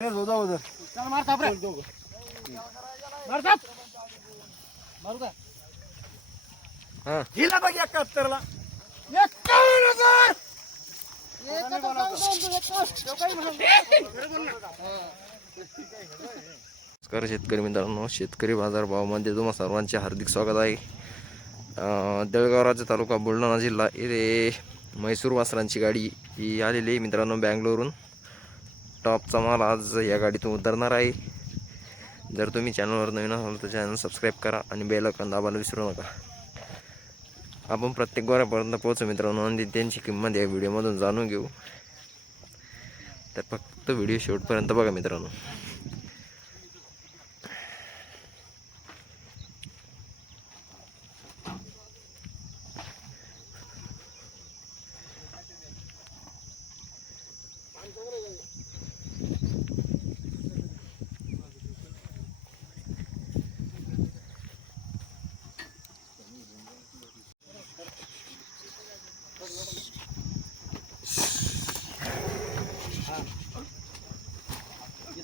मार साप रे मार साप. मारू का? हा. हिला बघ एकाहत्तरला एकावन्न हजार! नमस्कार शेतकरी मित्रांनो शेतकरी बाजार भावामध्ये तुम्हा सर्वांचे हार्दिक स्वागत आहे. अं, देळगाव राज्य तालुका बुलढाणा जिल्हा येथे म्हैसूर वासरांची गाडी ही आलेली आहे मित्रांनो बँगलोरहून. टॉपचा माल आज या गाडीतून उतरणार आहे. जर तुम्ही चॅनलवर नवीन असाल तर चॅनल सबस्क्राईब करा आणि बेल आयकॉन दाबायला विसरू नका. आपण प्रत्येक गोऱ्यापर्यंत पोहोचू मित्रांनो आणि त्यांची किंमत या व्हिडिओमधून जाणून घेऊ. तर फक्त व्हिडिओ शेवटपर्यंत बघा मित्रांनो.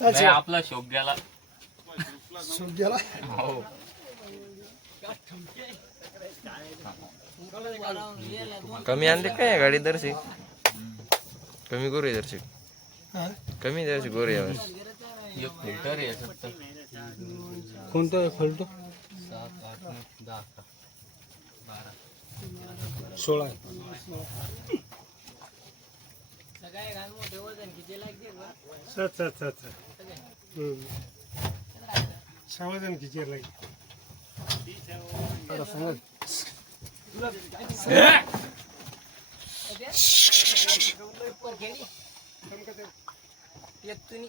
नाही, आपला शोक गेला. हो. कमी आणले काय गाडी दर्शी? कमी करू दर्शी. कमी दर्शी करू यावेळेस एक फिल्टर आहे याच्यात. तर. कोणतं फलटो सात आठ नऊ दहा अकरा सोळा. सात सात सात सात सहा किती लागेल धरते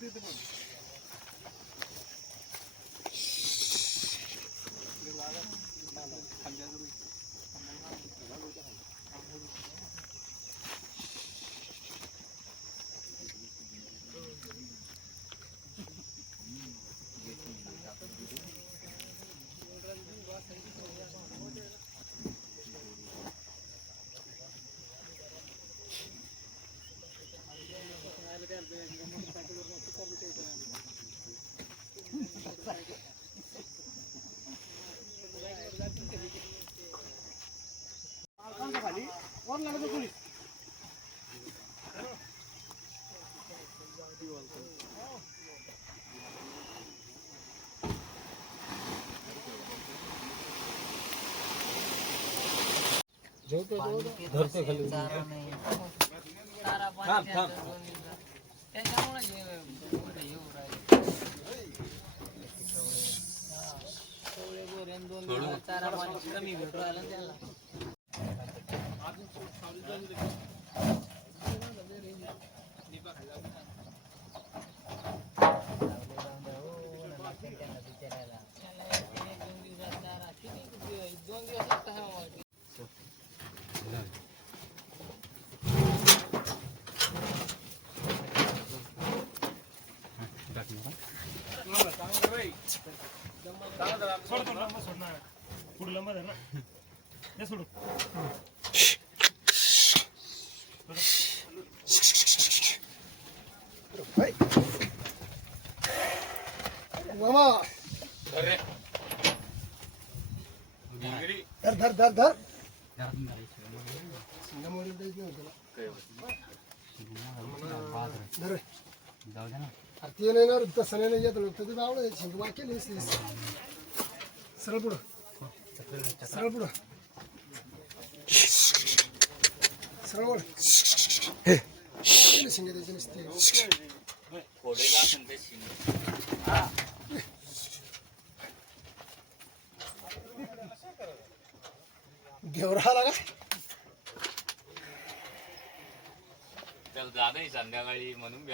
দিতে পারি જોતો તો. ધરતે ખાલી થામ થામ. થોડું. सोडतो लंब सोडणार. पुढे लंब धर धर धर धर धर. संगमवाडी जायचं नाही तसं नाही येत होतं. ते बावळं आहे. शिंग पुढं सरळ पुढं सरळ वळ शिंग त्याचे नसते फोडेला असेल ते शिंग घेऊन राहिला का त्याला जाणं संध्याकाळी म्हणून बी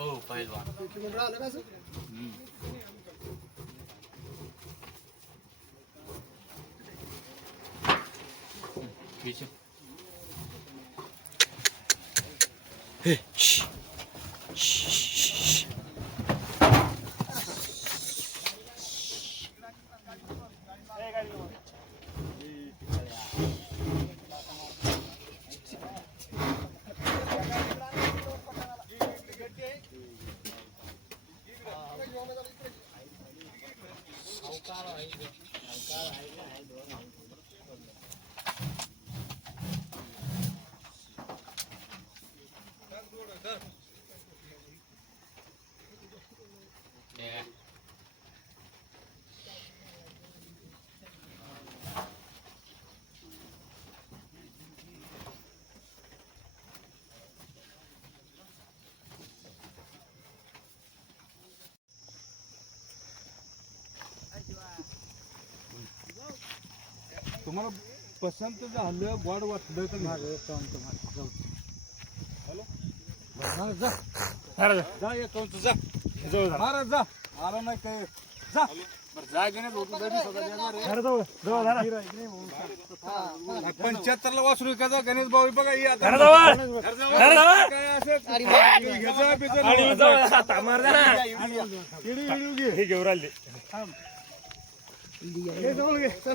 हो पहिलवान तिकडून राहिलं का असं पिशू there you go. तुम्हाला पसंत झालं गोड वाटलं तर हॅलो? जा. एक कंच जा. महाराज जा. जा. जा. गणेश भाऊ, तू घरी स्वतः येणार रे. पंच्याहत्तर ला वासरू का जा गणेश भाऊ बघा ही आता काय असं ह्याचं बिचं